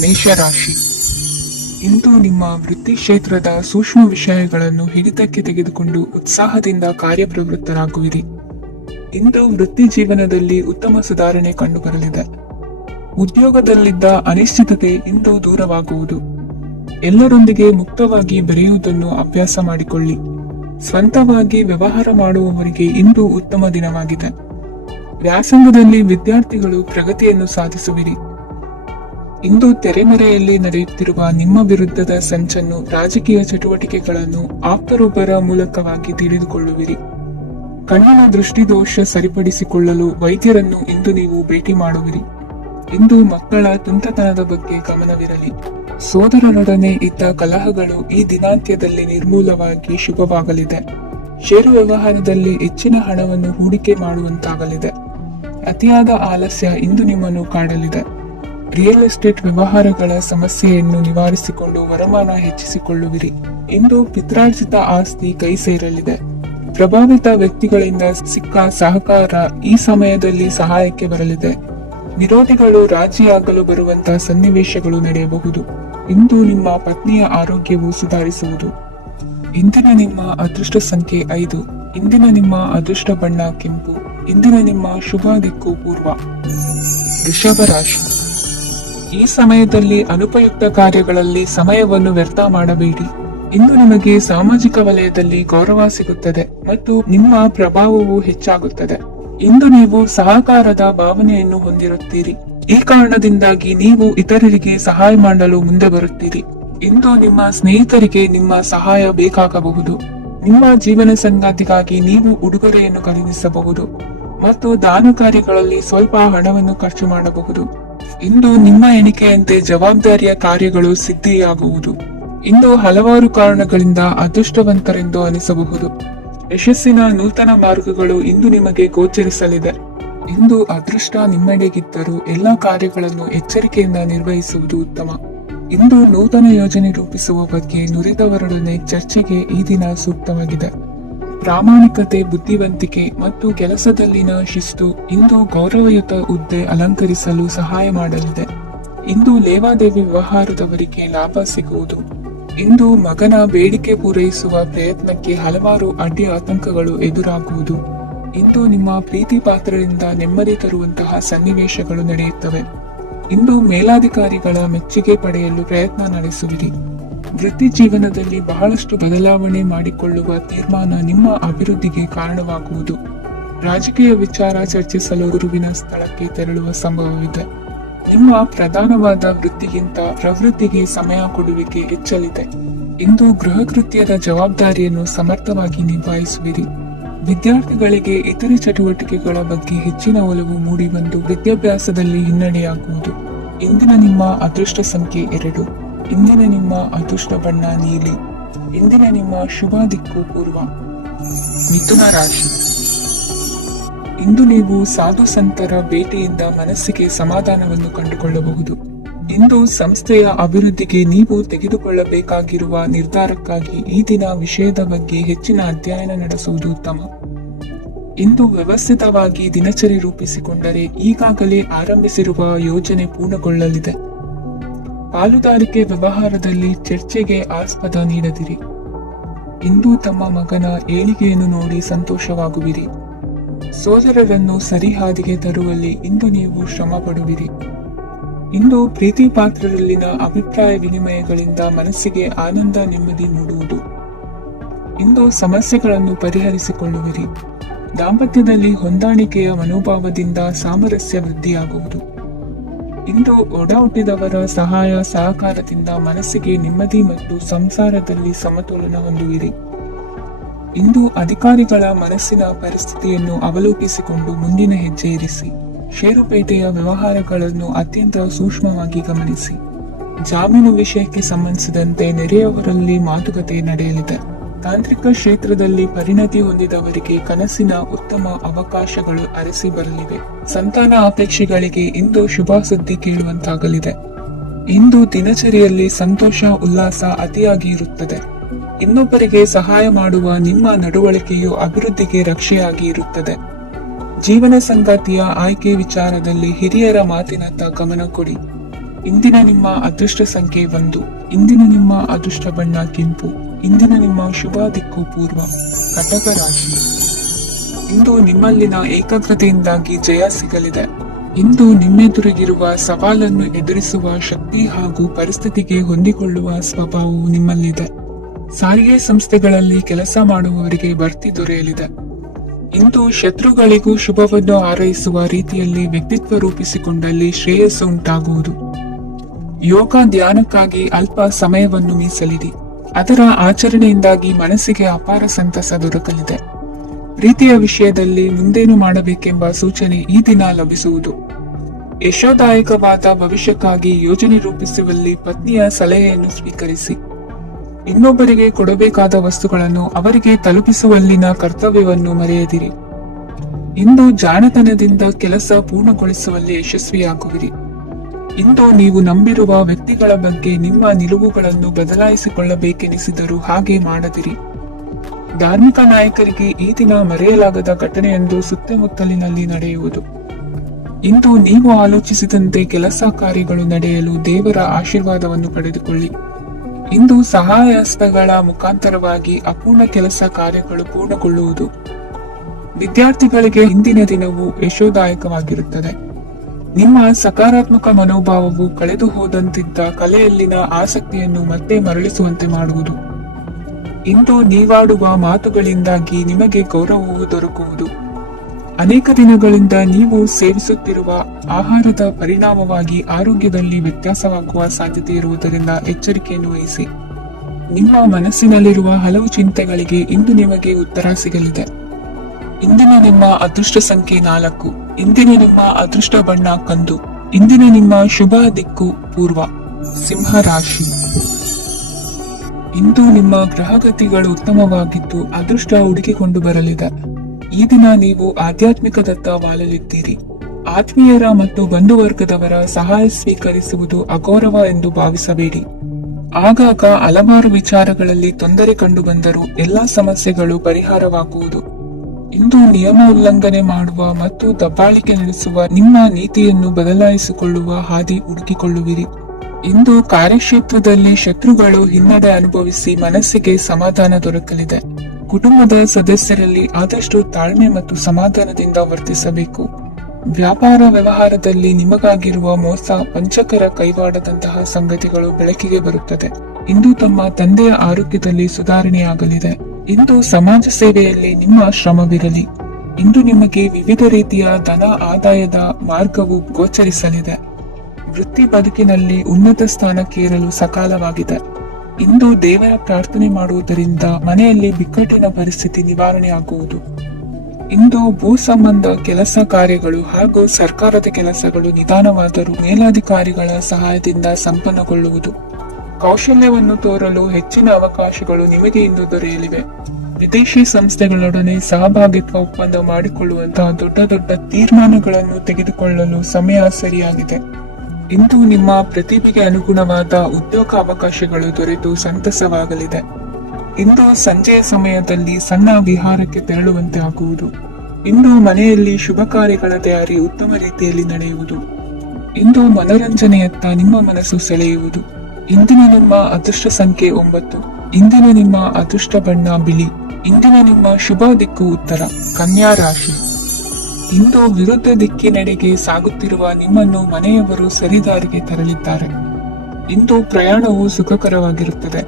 ಮೇಷರಾಶಿ. ಇಂದು ನಿಮ್ಮ ವೃತ್ತಿ ಕ್ಷೇತ್ರದ ಸೂಕ್ಷ್ಮ ವಿಷಯಗಳನ್ನು ಹಿಡಿತಕ್ಕೆ ತೆಗೆದುಕೊಂಡು ಉತ್ಸಾಹದಿಂದ ಕಾರ್ಯಪ್ರವೃತ್ತರಾಗುವಿರಿ. ಇಂದು ವೃತ್ತಿ ಜೀವನದಲ್ಲಿ ಉತ್ತಮ ಸುಧಾರಣೆ ಕಂಡುಬರಲಿದೆ. ಉದ್ಯೋಗದಲ್ಲಿದ್ದ ಅನಿಶ್ಚಿತತೆ ಇಂದು ದೂರವಾಗುವುದು. ಎಲ್ಲರೊಂದಿಗೆ ಮುಕ್ತವಾಗಿ ಬೆರೆಯುವುದನ್ನು ಅಭ್ಯಾಸ ಮಾಡಿಕೊಳ್ಳಿ. ಸ್ವಂತವಾಗಿ ವ್ಯವಹಾರ ಮಾಡುವವರಿಗೆ ಇಂದು ಉತ್ತಮ ದಿನವಾಗಿದೆ. ವ್ಯಾಸಂಗದಲ್ಲಿ ವಿದ್ಯಾರ್ಥಿಗಳು ಪ್ರಗತಿಯನ್ನು ಸಾಧಿಸುವಿರಿ. ಇಂದು ತೆರೆಮರೆಯಲ್ಲಿ ನಡೆಯುತ್ತಿರುವ ನಿಮ್ಮ ವಿರುದ್ಧದ ಸಂಚನ್ನು, ರಾಜಕೀಯ ಚಟುವಟಿಕೆಗಳನ್ನು ಆಪ್ತರೊಬ್ಬರ ಮೂಲಕವಾಗಿ ತಿಳಿದುಕೊಳ್ಳುವಿರಿ. ಕಣ್ಣಿನ ದೃಷ್ಟಿದೋಷ ಸರಿಪಡಿಸಿಕೊಳ್ಳಲು ವೈದ್ಯರನ್ನು ಇಂದು ನೀವು ಭೇಟಿ ಮಾಡುವಿರಿ. ಇಂದು ಮಕ್ಕಳ ತುಂಟತನದ ಬಗ್ಗೆ ಗಮನವಿರಲಿ. ಸೋದರರೊಡನೆ ಇದ್ದ ಕಲಹಗಳು ಈ ದಿನಾಂತ್ಯದಲ್ಲಿ ನಿರ್ಮೂಲವಾಗಿ ಶುಭವಾಗಲಿದೆ. ಷೇರು ವ್ಯವಹಾರದಲ್ಲಿ ಹೆಚ್ಚಿನ ಹಣವನ್ನು ಹೂಡಿಕೆ ಮಾಡುವಂತಾಗಲಿದೆ. ಅತಿಯಾದ ಆಲಸ್ಯ ಇಂದು ನಿಮ್ಮನ್ನು ಕಾಡಲಿದೆ. ರಿಯಲ್ ಎಸ್ಟೇಟ್ ವ್ಯವಹಾರಗಳ ಸಮಸ್ಯೆಯನ್ನು ನಿವಾರಿಸಿಕೊಂಡು ವರಮಾನ ಹೆಚ್ಚಿಸಿಕೊಳ್ಳುವಿರಿ. ಇಂದು ಪಿತ್ರಾರ್ಜಿತ ಆಸ್ತಿ ಕೈ ಸೇರಲಿದೆ. ಪ್ರಭಾವಿತ ವ್ಯಕ್ತಿಗಳಿಂದ ಸಿಕ್ಕ ಸಹಕಾರ ಈ ಸಮಯದಲ್ಲಿ ಸಹಾಯಕ್ಕೆ ಬರಲಿದೆ. ವಿರೋಧಿಗಳು ರಾಜಿಯಾಗಲು ಬರುವಂತಹ ಸನ್ನಿವೇಶಗಳು ನಡೆಯಬಹುದು. ಇಂದು ನಿಮ್ಮ ಪತ್ನಿಯ ಆರೋಗ್ಯವು ಸುಧಾರಿಸುವುದು. ಇಂದಿನ ನಿಮ್ಮ ಅದೃಷ್ಟ ಸಂಖ್ಯೆ 5. ಇಂದಿನ ನಿಮ್ಮ ಅದೃಷ್ಟ ಬಣ್ಣ ಕೆಂಪು. ಇಂದಿನ ನಿಮ್ಮ ಶುಭ ದಿಕ್ಕು ಪೂರ್ವ. ವೃಷಭ ರಾಶಿ. ಈ ಸಮಯದಲ್ಲಿ ಅನುಪಯುಕ್ತ ಕಾರ್ಯಗಳಲ್ಲಿ ಸಮಯವನ್ನು ವ್ಯರ್ಥ ಮಾಡಬೇಡಿ. ಇಂದು ನಿಮಗೆ ಸಾಮಾಜಿಕ ವಲಯದಲ್ಲಿ ಗೌರವ ಸಿಗುತ್ತದೆ ಮತ್ತು ನಿಮ್ಮ ಪ್ರಭಾವವು ಹೆಚ್ಚಾಗುತ್ತದೆ. ಇಂದು ನೀವು ಸಹಕಾರದ ಭಾವನೆಯನ್ನು ಹೊಂದಿರುತ್ತೀರಿ. ಈ ಕಾರಣದಿಂದಾಗಿ ನೀವು ಇತರರಿಗೆ ಸಹಾಯ ಮಾಡಲು ಮುಂದೆ ಬರುತ್ತೀರಿ. ಇಂದು ನಿಮ್ಮ ಸ್ನೇಹಿತರಿಗೆ ನಿಮ್ಮ ಸಹಾಯ ಬೇಕಾಗಬಹುದು. ನಿಮ್ಮ ಜೀವನ ಸಂಗಾತಿಗಾಗಿ ನೀವು ಉಡುಗೊರೆಯನ್ನು ಖರೀದಿಸಬಹುದು ಮತ್ತು ದಾನ ಕಾರ್ಯಗಳಲ್ಲಿ ಸ್ವಲ್ಪ ಹಣವನ್ನು ಖರ್ಚು ಮಾಡಬಹುದು. ಇಂದು ನಿಮ್ಮ ಎಣಿಕೆಯಂತೆ ಜವಾಬ್ದಾರಿಯ ಕಾರ್ಯಗಳು ಸಿದ್ಧಿಯಾಗುವುದು. ಇಂದು ಹಲವಾರು ಕಾರಣಗಳಿಂದ ಅದೃಷ್ಟವಂತರೆಂದು ಅನಿಸಬಹುದು. ಯಶಸ್ಸಿನ ನೂತನ ಮಾರ್ಗಗಳು ಇಂದು ನಿಮಗೆ ಗೋಚರಿಸಲಿದೆ. ಇಂದು ಅದೃಷ್ಟ ನಿಮ್ಮೆಡೆಗಿದ್ದರೂ ಎಲ್ಲಾ ಕಾರ್ಯಗಳನ್ನು ಎಚ್ಚರಿಕೆಯಿಂದ ನಿರ್ವಹಿಸುವುದು ಉತ್ತಮ. ಇಂದು ನೂತನ ಯೋಜನೆ ರೂಪಿಸುವ ಬಗ್ಗೆ ನುರಿದವರೊಡನೆ ಚರ್ಚೆಗೆ ಈ ದಿನ ಸೂಕ್ತವಾಗಿದೆ. ಪ್ರಾಮಾಣಿಕತೆ, ಬುದ್ಧಿವಂತಿಕೆ ಮತ್ತು ಕೆಲಸದಲ್ಲಿನ ಶಿಸ್ತು ಇಂದು ಗೌರವಯುತ ಹುದ್ದೆ ಅಲಂಕರಿಸಲು ಸಹಾಯ ಮಾಡಲಿದೆ. ಇಂದು ಲೇವಾದೇವಿ ವ್ಯವಹಾರದವರಿಗೆ ಲಾಭ ಸಿಗುವುದು. ಇಂದು ಮಗನ ಬೇಡಿಕೆ ಪೂರೈಸುವ ಪ್ರಯತ್ನಕ್ಕೆ ಹಲವಾರು ಅಡ್ಡಿ ಆತಂಕಗಳು ಎದುರಾಗುವುದು. ಇಂದು ನಿಮ್ಮ ಪ್ರೀತಿ ಪಾತ್ರರಿಂದ ನೆಮ್ಮದಿ ತರುವಂತಹ ಸನ್ನಿವೇಶಗಳು ನಡೆಯುತ್ತವೆ. ಇಂದು ಮೇಲಾಧಿಕಾರಿಗಳ ಮೆಚ್ಚುಗೆ ಪಡೆಯಲು ಪ್ರಯತ್ನ ನಡೆಸುವಿರಿ. ವೃತ್ತಿ ಜೀವನದಲ್ಲಿ ಬಹಳಷ್ಟು ಬದಲಾವಣೆ ಮಾಡಿಕೊಳ್ಳುವ ತೀರ್ಮಾನ ನಿಮ್ಮ ಅಭಿವೃದ್ಧಿಗೆ ಕಾರಣವಾಗುವುದು. ರಾಜಕೀಯ ವಿಚಾರ ಚರ್ಚಿಸಲು ಗುರುವಿನ ಸ್ಥಳಕ್ಕೆ ತೆರಳುವ ಸಂಭವವಿದೆ. ನಿಮ್ಮ ಪ್ರಧಾನವಾದ ವೃತ್ತಿಗಿಂತ ಪ್ರವೃತ್ತಿಗೆ ಸಮಯ ಕೊಡುವಿಕೆ ಹೆಚ್ಚಲಿದೆ. ಇಂದು ಗೃಹ ಕೃತ್ಯದ ಜವಾಬ್ದಾರಿಯನ್ನು ಸಮರ್ಥವಾಗಿ ನಿಭಾಯಿಸುವಿರಿ. ವಿದ್ಯಾರ್ಥಿಗಳಿಗೆ ಇತರೆ ಚಟುವಟಿಕೆಗಳ ಬಗ್ಗೆ ಹೆಚ್ಚಿನ ಒಲವು ಮೂಡಿಬಂದು ವಿದ್ಯಾಭ್ಯಾಸದಲ್ಲಿ ಹಿನ್ನಡೆಯಾಗುವುದು. ಇಂದಿನ ನಿಮ್ಮ ಅದೃಷ್ಟ ಸಂಖ್ಯೆ 2. ಇಂದಿನ ನಿಮ್ಮ ಅದೃಷ್ಟ ಬಣ್ಣ ನೀಲಿ. ಇಂದಿನ ನಿಮ್ಮ ಶುಭ ದಿಕ್ಕು ಪೂರ್ವ. ಮಿಥುನ ರಾಶಿ. ಇಂದು ನೀವು ಸಾಧು ಸಂತರ ಭೇಟಿಯಿಂದ ಮನಸ್ಸಿಗೆ ಸಮಾಧಾನವನ್ನು ಕಂಡುಕೊಳ್ಳಬಹುದು. ಇಂದು ಸಂಸ್ಥೆಯ ಅಭಿವೃದ್ಧಿಗೆ ನೀವು ತೆಗೆದುಕೊಳ್ಳಬೇಕಾಗಿರುವ ನಿರ್ಧಾರಕ್ಕಾಗಿ ಈ ದಿನ ವಿಷಯದ ಬಗ್ಗೆ ಹೆಚ್ಚಿನ ಅಧ್ಯಯನ ನಡೆಸುವುದು ಉತ್ತಮ. ಇಂದು ವ್ಯವಸ್ಥಿತವಾಗಿ ದಿನಚರಿ ರೂಪಿಸಿಕೊಂಡರೆ ಈಗಾಗಲೇ ಆರಂಭಿಸಿರುವ ಯೋಜನೆ ಪೂರ್ಣಗೊಳ್ಳಲಿದೆ. ಪಾಲುದಾರಿಕೆ ವ್ಯವಹಾರದಲ್ಲಿ ಚರ್ಚೆಗೆ ಆಸ್ಪದ ನೀಡದಿರಿ. ಇಂದು ತಮ್ಮ ಮಗನ ಏಳಿಗೆಯನ್ನು ನೋಡಿ ಸಂತೋಷವಾಗುವಿರಿ. ಸೋದರರನ್ನು ಸರಿಹಾದಿಗೆ ತರುವಲ್ಲಿ ಇಂದು ನೀವು ಶ್ರಮ ಪಡುವಿರಿ. ಇಂದು ಪ್ರೀತಿ ಪಾತ್ರರಲ್ಲಿನ ಅಭಿಪ್ರಾಯ ವಿನಿಮಯಗಳಿಂದ ಮನಸ್ಸಿಗೆ ಆನಂದ, ನೆಮ್ಮದಿ ಮೂಡುವುದು. ಇಂದು ಸಮಸ್ಯೆಗಳನ್ನು ಪರಿಹರಿಸಿಕೊಳ್ಳುವಿರಿ. ದಾಂಪತ್ಯದಲ್ಲಿ ಹೊಂದಾಣಿಕೆಯ ಮನೋಭಾವದಿಂದ ಸಾಮರಸ್ಯ ವೃದ್ಧಿಯಾಗುವುದು. ಇಂದು ಒಡ ಹುಟ್ಟಿದವರ ಸಹಾಯ ಸಹಕಾರದಿಂದ ಮನಸ್ಸಿಗೆ ನೆಮ್ಮದಿ ಮತ್ತು ಸಂಸಾರದಲ್ಲಿ ಸಮತೋಲನ ಹೊಂದುವಿರಿ. ಇಂದು ಅಧಿಕಾರಿಗಳ ಮನಸ್ಸಿನ ಪರಿಸ್ಥಿತಿಯನ್ನು ಅವಲೋಕಿಸಿಕೊಂಡು ಮುಂದಿನ ಹೆಜ್ಜೆ ಇರಿಸಿ. ಷೇರುಪೇಟೆಯ ವ್ಯವಹಾರಗಳನ್ನು ಅತ್ಯಂತ ಸೂಕ್ಷ್ಮವಾಗಿ ಗಮನಿಸಿ. ಜಾಮೀನು ವಿಷಯಕ್ಕೆ ಸಂಬಂಧಿಸಿದಂತೆ ನೆರೆಯವರಲ್ಲಿ ಮಾತುಕತೆ ನಡೆಯಲಿದೆ. ತಾಂತ್ರಿಕ ಕ್ಷೇತ್ರದಲ್ಲಿ ಪರಿಣತಿ ಹೊಂದಿದವರಿಗೆ ಕನಸಿನ ಉತ್ತಮ ಅವಕಾಶಗಳು ಅರಸಿ ಬರಲಿವೆ. ಸಂತಾನ ಅಪೇಕ್ಷೆಗಳಿಗೆ ಇಂದು ಶುಭ ಸುದ್ದಿ ಕೇಳುವಂತಾಗಲಿದೆ. ಇಂದು ದಿನಚರಿಯಲ್ಲಿ ಸಂತೋಷ, ಉಲ್ಲಾಸ ಅತಿಯಾಗಿ ಇರುತ್ತದೆ. ಇನ್ನೊಬ್ಬರಿಗೆ ಸಹಾಯ ಮಾಡುವ ನಿಮ್ಮ ನಡವಳಿಕೆಯು ಅಭಿವೃದ್ಧಿಗೆ ರಕ್ಷೆಯಾಗಿ ಇರುತ್ತದೆ. ಜೀವನ ಸಂಗಾತಿಯ ಆಯ್ಕೆ ವಿಚಾರದಲ್ಲಿ ಹಿರಿಯರ ಮಾತಿನತ್ತ ಗಮನ ಕೊಡಿ. ಇಂದಿನ ನಿಮ್ಮ ಅದೃಷ್ಟ ಸಂಖ್ಯೆ 1. ಇಂದಿನ ನಿಮ್ಮ ಅದೃಷ್ಟ ಬಣ್ಣ ಕೆಂಪು. ಇಂದಿನ ನಿಮ್ಮ ಶುಭ ದಿಕ್ಕು ಪೂರ್ವ. ಕಟಕ ರಾಶಿ. ಇಂದು ನಿಮ್ಮಲ್ಲಿನ ಏಕಾಗ್ರತೆಯಿಂದಾಗಿ ಜಯ ಸಿಗಲಿದೆ. ಇಂದು ನಿಮ್ಮೆದುರಿಗಿರುವ ಸವಾಲನ್ನು ಎದುರಿಸುವ ಶಕ್ತಿ ಹಾಗೂ ಪರಿಸ್ಥಿತಿಗೆ ಹೊಂದಿಕೊಳ್ಳುವ ಸ್ವಭಾವವು ನಿಮ್ಮಲ್ಲಿದೆ. ಸಾರಿಗೆ ಸಂಸ್ಥೆಗಳಲ್ಲಿ ಕೆಲಸ ಮಾಡುವವರಿಗೆ ಬಡ್ತಿ ದೊರೆಯಲಿದೆ. ಇಂದು ಶತ್ರುಗಳಿಗೂ ಶುಭವನ್ನು ಹಾರೈಸುವ ರೀತಿಯಲ್ಲಿ ವ್ಯಕ್ತಿತ್ವ ರೂಪಿಸಿಕೊಂಡಲ್ಲಿ ಶ್ರೇಯಸ್ಸು ಉಂಟಾಗುವುದು. ಯೋಗ ಧ್ಯಾನಕ್ಕಾಗಿ ಅಲ್ಪ ಸಮಯವನ್ನು ಮೀಸಲಿಡಿ. ಅದರ ಆಚರಣೆಯಿಂದಾಗಿ ಮನಸ್ಸಿಗೆ ಅಪಾರ ಸಂತಸ ದೊರಕಲಿದೆ. ಪ್ರೀತಿಯ ವಿಷಯದಲ್ಲಿ ಮುಂದೇನು ಮಾಡಬೇಕೆಂಬ ಸೂಚನೆ ಈ ದಿನ ಲಭಿಸುವುದು. ಯಶೋದಾಯಕವಾದ ಭವಿಷ್ಯಕ್ಕಾಗಿ ಯೋಜನೆ ರೂಪಿಸುವಲ್ಲಿ ಪತ್ನಿಯ ಸಲಹೆಯನ್ನು ಸ್ವೀಕರಿಸಿ. ಇನ್ನೊಬ್ಬರಿಗೆ ಕೊಡಬೇಕಾದ ವಸ್ತುಗಳನ್ನು ಅವರಿಗೆ ತಲುಪಿಸುವಲ್ಲಿನ ಕರ್ತವ್ಯವನ್ನು ಮರೆಯದಿರಿ. ಇಂದು ಜಾಣತನದಿಂದ ಕೆಲಸ ಪೂರ್ಣಗೊಳಿಸುವಲ್ಲಿ ಯಶಸ್ವಿಯಾಗುವಿರಿ. ಇಂದು ನೀವು ನಂಬಿರುವ ವ್ಯಕ್ತಿಗಳ ಬಗ್ಗೆ ನಿಮ್ಮ ನಿಲುವುಗಳನ್ನು ಬದಲಾಯಿಸಿಕೊಳ್ಳಬೇಕೆನಿಸಿದರೂ ಹಾಗೆ ಮಾಡದಿರಿ. ಧಾರ್ಮಿಕ ನಾಯಕರಿಗೆ ಈ ದಿನ ಮರೆಯಲಾಗದ ಘಟನೆಯೊಂದು ಸುತ್ತಮುತ್ತಲಿನಲ್ಲಿ ನಡೆಯುವುದು. ಇಂದು ನೀವು ಆಲೋಚಿಸಿದಂತೆ ಕೆಲಸ ಕಾರ್ಯಗಳು ನಡೆಯಲು ದೇವರ ಆಶೀರ್ವಾದವನ್ನು ಪಡೆದುಕೊಳ್ಳಿ. ಇಂದು ಸಹಾಯ ಹಸ್ತಗಳ ಮುಖಾಂತರವಾಗಿ ಅಪೂರ್ಣ ಕೆಲಸ ಕಾರ್ಯಗಳು ಪೂರ್ಣಗೊಳ್ಳುವುದು. ವಿದ್ಯಾರ್ಥಿಗಳಿಗೆ ಇಂದಿನ ದಿನವು ಯಶೋದಾಯಕವಾಗಿರುತ್ತದೆ. ನಿಮ್ಮ ಸಕಾರಾತ್ಮಕ ಮನೋಭಾವವು ಕಳೆದು ಹೋದಂತಿದ್ದ ಕಲೆಯಲ್ಲಿನ ಆಸಕ್ತಿಯನ್ನು ಮತ್ತೆ ಮರಳಿಸುವಂತೆ ಮಾಡುವುದು. ಇಂದು ನೀವಾಡುವ ಮಾತುಗಳಿಂದಾಗಿ ನಿಮಗೆ ಗೌರವವು ದೊರಕುವುದು. ಅನೇಕ ದಿನಗಳಿಂದ ನೀವು ಸೇವಿಸುತ್ತಿರುವ ಆಹಾರದ ಪರಿಣಾಮವಾಗಿ ಆರೋಗ್ಯದಲ್ಲಿ ವ್ಯತ್ಯಾಸವಾಗುವ ಸಾಧ್ಯತೆ ಇರುವುದರಿಂದ ಎಚ್ಚರಿಕೆಯನ್ನು ವಹಿಸಿ. ನಿಮ್ಮ ಮನಸ್ಸಿನಲ್ಲಿರುವ ಹಲವು ಚಿಂತೆಗಳಿಗೆ ಇಂದು ನಿಮಗೆ ಉತ್ತರ ಸಿಗಲಿದೆ. ಇಂದಿನ ನಿಮ್ಮ ಅದೃಷ್ಟ ಸಂಖ್ಯೆ 4. ಇಂದಿನ ನಿಮ್ಮ ಅದೃಷ್ಟ ಬಣ್ಣ ಕಂದು. ಇಂದಿನ ನಿಮ್ಮ ಶುಭ ದಿಕ್ಕು ಪೂರ್ವ. ಸಿಂಹ ರಾಶಿ. ಇಂದು ನಿಮ್ಮ ಗ್ರಹಗತಿಗಳು ಉತ್ತಮವಾಗಿದ್ದು ಅದೃಷ್ಟ ಹುಡುಕಿಕೊಂಡು ಬರಲಿದೆ. ಈ ದಿನ ನೀವು ಆಧ್ಯಾತ್ಮಿಕದತ್ತ ವಾಲಲಿದ್ದೀರಿ. ಆತ್ಮೀಯರ ಮತ್ತು ಬಂಧುವರ್ಗದವರ ಸಹಾಯ ಸ್ವೀಕರಿಸುವುದು ಅಗೌರವ ಎಂದು ಭಾವಿಸಬೇಡಿ. ಆಗಾಗ ಹಲವಾರು ವಿಚಾರಗಳಲ್ಲಿ ತೊಂದರೆ ಕಂಡು ಬಂದರೂ ಎಲ್ಲಾ ಸಮಸ್ಯೆಗಳು ಪರಿಹಾರವಾಗುವುದು. ಇಂದು ನಿಯಮ ಉಲ್ಲಂಘನೆ ಮಾಡುವ ಮತ್ತು ದಬ್ಬಾಳಿಕೆ ನಡೆಸುವ ನಿಮ್ಮ ನೀತಿಯನ್ನು ಬದಲಾಯಿಸಿಕೊಳ್ಳುವ ಹಾದಿ ಹುಡುಕಿಕೊಳ್ಳುವಿರಿ. ಇಂದು ಕಾರ್ಯಕ್ಷೇತ್ರದಲ್ಲಿ ಶತ್ರುಗಳು ಹಿನ್ನಡೆ ಅನುಭವಿಸಿ ಮನಸ್ಸಿಗೆ ಸಮಾಧಾನ ದೊರಕಲಿದೆ. ಕುಟುಂಬದ ಸದಸ್ಯರಲ್ಲಿ ಆದಷ್ಟು ತಾಳ್ಮೆ ಮತ್ತು ಸಮಾಧಾನದಿಂದ ವರ್ತಿಸಬೇಕು. ವ್ಯಾಪಾರ ವ್ಯವಹಾರದಲ್ಲಿ ನಿಮಗಾಗಿರುವ ಮೋಸ, ವಂಚಕರ ಕೈವಾಡದಂತಹ ಸಂಗತಿಗಳು ಬೆಳಕಿಗೆ ಬರುತ್ತದೆ. ಇಂದು ತಮ್ಮ ತಂದೆಯ ಆರೋಗ್ಯದಲ್ಲಿ ಸುಧಾರಣೆಯಾಗಲಿದೆ. ಇಂದು ಸಮಾಜ ಸೇವೆಯಲ್ಲಿ ನಿಮ್ಮ ಶ್ರಮವಿರಲಿ. ಇಂದು ನಿಮಗೆ ವಿವಿಧ ರೀತಿಯ ಧನ ಆದಾಯದ ಮಾರ್ಗವು ಗೋಚರಿಸಲಿದೆ. ವೃತ್ತಿ ಬದುಕಿನಲ್ಲಿ ಉನ್ನತ ಸ್ಥಾನಕ್ಕೇರಲು ಸಕಾಲವಾಗಿದೆ. ಇಂದು ದೇವರ ಪ್ರಾರ್ಥನೆ ಮಾಡುವುದರಿಂದ ಮನೆಯಲ್ಲಿ ಬಿಕ್ಕಟ್ಟಿನ ಪರಿಸ್ಥಿತಿ ನಿವಾರಣೆಯಾಗುವುದು. ಇಂದು ಭೂ ಸಂಬಂಧ ಕೆಲಸ ಕಾರ್ಯಗಳು ಹಾಗೂ ಸರ್ಕಾರದ ಕೆಲಸಗಳು ನಿಧಾನವಾದರೂ ಮೇಲಾಧಿಕಾರಿಗಳ ಸಹಾಯದಿಂದ ಸಂಪನ್ನಗೊಳ್ಳುವುದು. ಕೌಶಲ್ಯವನ್ನು ತೋರಲು ಹೆಚ್ಚಿನ ಅವಕಾಶಗಳು ನಿಮಗೆ ಇಂದು ದೊರೆಯಲಿವೆ. ವಿದೇಶಿ ಸಂಸ್ಥೆಗಳೊಡನೆ ಸಹಭಾಗಿತ್ವ ಒಪ್ಪಂದ ಮಾಡಿಕೊಳ್ಳುವಂತಹ ದೊಡ್ಡ ದೊಡ್ಡ ತೀರ್ಮಾನಗಳನ್ನು ತೆಗೆದುಕೊಳ್ಳಲು ಸಮಯ ಸರಿಯಾಗಿದೆ. ಇಂದು ನಿಮ್ಮ ಪ್ರತಿಭೆಗೆ ಅನುಗುಣವಾದ ಉದ್ಯೋಗ ಅವಕಾಶಗಳು ದೊರೆತು ಸಂತಸವಾಗಲಿದೆ. ಇಂದು ಸಂಜೆಯ ಸಮಯದಲ್ಲಿ ಸಣ್ಣ ವಿಹಾರಕ್ಕೆ ತೆರಳುವಂತೆ ಆಗುವುದು. ಇಂದು ಮನೆಯಲ್ಲಿ ಶುಭ ಕಾರ್ಯಗಳ ತಯಾರಿ ಉತ್ತಮ ರೀತಿಯಲ್ಲಿ ನಡೆಯುವುದು. ಇಂದು ಮನೋರಂಜನೆಯತ್ತ ನಿಮ್ಮ ಮನಸ್ಸು ಸೆಳೆಯುವುದು. ಇಂದಿನ ನಿಮ್ಮ ಅದೃಷ್ಟ ಸಂಖ್ಯೆ 9. ಇಂದಿನ ನಿಮ್ಮ ಅದೃಷ್ಟ ಬಣ್ಣ ಬಿಳಿ. ಇಂದಿನ ನಿಮ್ಮ ಶುಭ ದಿಕ್ಕು ಉತ್ತರ. ಕನ್ಯಾ ರಾಶಿ. ಇಂದು ವಿರುದ್ಧ ದಿಕ್ಕಿನೆಡೆಗೆ ಸಾಗುತ್ತಿರುವ ನಿಮ್ಮನ್ನು ಮನೆಯವರು ಸರಿದಾರಿಗೆ ತರಲಿದ್ದಾರೆ. ಇಂದು ಪ್ರಯಾಣವು ಸುಖಕರವಾಗಿರುತ್ತದೆ.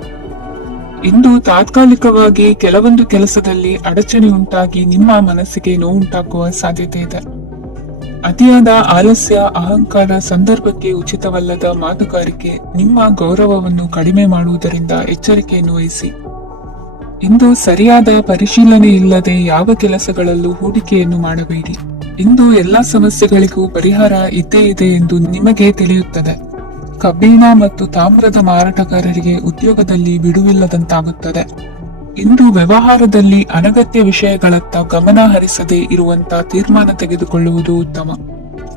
ಇಂದು ತಾತ್ಕಾಲಿಕವಾಗಿ ಕೆಲವೊಂದು ಕೆಲಸದಲ್ಲಿ ಅಡಚಣೆ ಉಂಟಾಗಿ ನಿಮ್ಮ ಮನಸ್ಸಿಗೆ ನೋವುಂಟಾಗುವ ಸಾಧ್ಯತೆ ಇದೆ. ಅತಿಯಾದ ಆಲಸ್ಯ, ಅಹಂಕಾರ, ಸಂದರ್ಭಕ್ಕೆ ಉಚಿತವಲ್ಲದ ಮಾತುಗಾರಿಕೆ ನಿಮ್ಮ ಗೌರವವನ್ನು ಕಡಿಮೆ ಮಾಡುವುದರಿಂದ ಎಚ್ಚರಿಕೆಯನ್ನು ವಹಿಸಿ. ಇಂದು ಸರಿಯಾದ ಪರಿಶೀಲನೆ ಇಲ್ಲದೆ ಯಾವ ಕೆಲಸಗಳಲ್ಲೂ ಹೂಡಿಕೆಯನ್ನು ಮಾಡಬೇಡಿ. ಇಂದು ಎಲ್ಲಾ ಸಮಸ್ಯೆಗಳಿಗೂ ಪರಿಹಾರ ಇದ್ದೇ ಇದೆ ಎಂದು ನಿಮಗೆ ತಿಳಿಯುತ್ತದೆ. ಕಬ್ಬಿಣ ಮತ್ತು ತಾಮ್ರದ ಮಾರಾಟಗಾರರಿಗೆ ಉದ್ಯೋಗದಲ್ಲಿ ಬಿಡುವಿಲ್ಲದಂತಾಗುತ್ತದೆ. ಇಂದು ವ್ಯವಹಾರದಲ್ಲಿ ಅನಗತ್ಯ ವಿಷಯಗಳತ್ತ ಗಮನ ಹರಿಸದೆ ಇರುವಂತ ತೀರ್ಮಾನ ತೆಗೆದುಕೊಳ್ಳುವುದು ಉತ್ತಮ.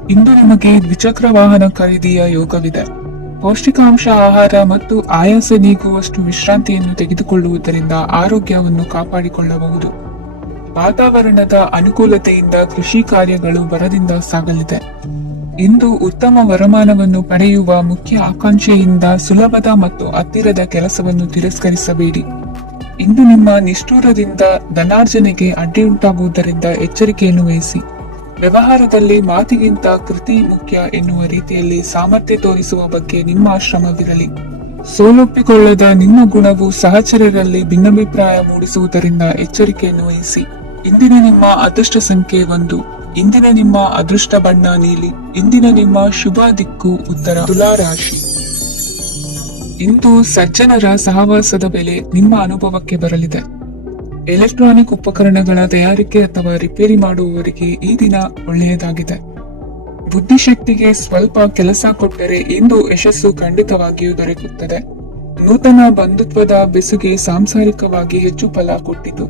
ಇಂದು ನಿಮಗೆ ದ್ವಿಚಕ್ರ ವಾಹನ ಖರೀದಿಯ ಯೋಗವಿದೆ. ಪೌಷ್ಟಿಕಾಂಶ ಆಹಾರ ಮತ್ತು ಆಯಾಸ ನೀಗುವಷ್ಟು ವಿಶ್ರಾಂತಿಯನ್ನು ತೆಗೆದುಕೊಳ್ಳುವುದರಿಂದ ಆರೋಗ್ಯವನ್ನು ಕಾಪಾಡಿಕೊಳ್ಳಬಹುದು. ವಾತಾವರಣದ ಅನುಕೂಲತೆಯಿಂದ ಕೃಷಿ ಕಾರ್ಯಗಳು ಬರದಿಂದ ಸಾಗಲಿದೆ. ಇಂದು ಉತ್ತಮ ವರಮಾನವನ್ನು ಪಡೆಯುವ ಮುಖ್ಯ ಆಕಾಂಕ್ಷೆಯಿಂದ ಸುಲಭದ ಮತ್ತು ಹತ್ತಿರದ ಕೆಲಸವನ್ನು ತಿರಸ್ಕರಿಸಬೇಡಿ. ಇಂದು ನಿಮ್ಮ ನಿಷ್ಠೂರದಿಂದ ಧನಾರ್ಜನೆಗೆ ಅಡ್ಡಿಯುಂಟಾಗುವುದರಿಂದ ಎಚ್ಚರಿಕೆಯನ್ನು ವಹಿಸಿ. ವ್ಯವಹಾರದಲ್ಲಿ ಮಾತಿಗಿಂತ ಕೃತಿ ಮುಖ್ಯ ಎನ್ನುವ ರೀತಿಯಲ್ಲಿ ಸಾಮರ್ಥ್ಯ ತೋರಿಸುವ ಬಗ್ಗೆ ನಿಮ್ಮ ಶ್ರಮವಿರಲಿ. ಸೋಲೊಪ್ಪಿಕೊಳ್ಳದ ನಿಮ್ಮ ಗುಣವು ಸಹಚರರಲ್ಲಿ ಭಿನ್ನಾಭಿಪ್ರಾಯ ಮೂಡಿಸುವುದರಿಂದ ಎಚ್ಚರಿಕೆಯನ್ನು ವಹಿಸಿ. ಇಂದಿನ ನಿಮ್ಮ ಅದೃಷ್ಟ ಸಂಖ್ಯೆ 1. ಇಂದಿನ ನಿಮ್ಮ ಅದೃಷ್ಟ ಬಣ್ಣ ನೀಲಿ. ಇಂದಿನ ನಿಮ್ಮ ಶುಭ ದಿಕ್ಕು ಉತ್ತರ. ತುಲಾ ರಾಶಿ. ಇಂದು ಸಜ್ಜನರ ಸಹವಾಸದ ಬೆಲೆ ನಿಮ್ಮ ಅನುಭವಕ್ಕೆ ಬರಲಿದೆ. ಎಲೆಕ್ಟ್ರಾನಿಕ್ ಉಪಕರಣಗಳ ತಯಾರಿಕೆ ಅಥವಾ ರಿಪೇರಿ ಮಾಡುವವರಿಗೆ ಈ ದಿನ ಒಳ್ಳೆಯದಾಗಿದೆ. ಬುದ್ಧಿಶಕ್ತಿಗೆ ಸ್ವಲ್ಪ ಕೆಲಸ ಕೊಟ್ಟರೆ ಇಂದು ಯಶಸ್ಸು ಖಂಡಿತವಾಗಿಯೂ ದೊರಕುತ್ತದೆ. ನೂತನ ಬಂಧುತ್ವದ ಬೆಸುಗೆ ಸಾಂಸಾರಿಕವಾಗಿ ಹೆಚ್ಚು ಫಲ ಕೊಟ್ಟಿತು.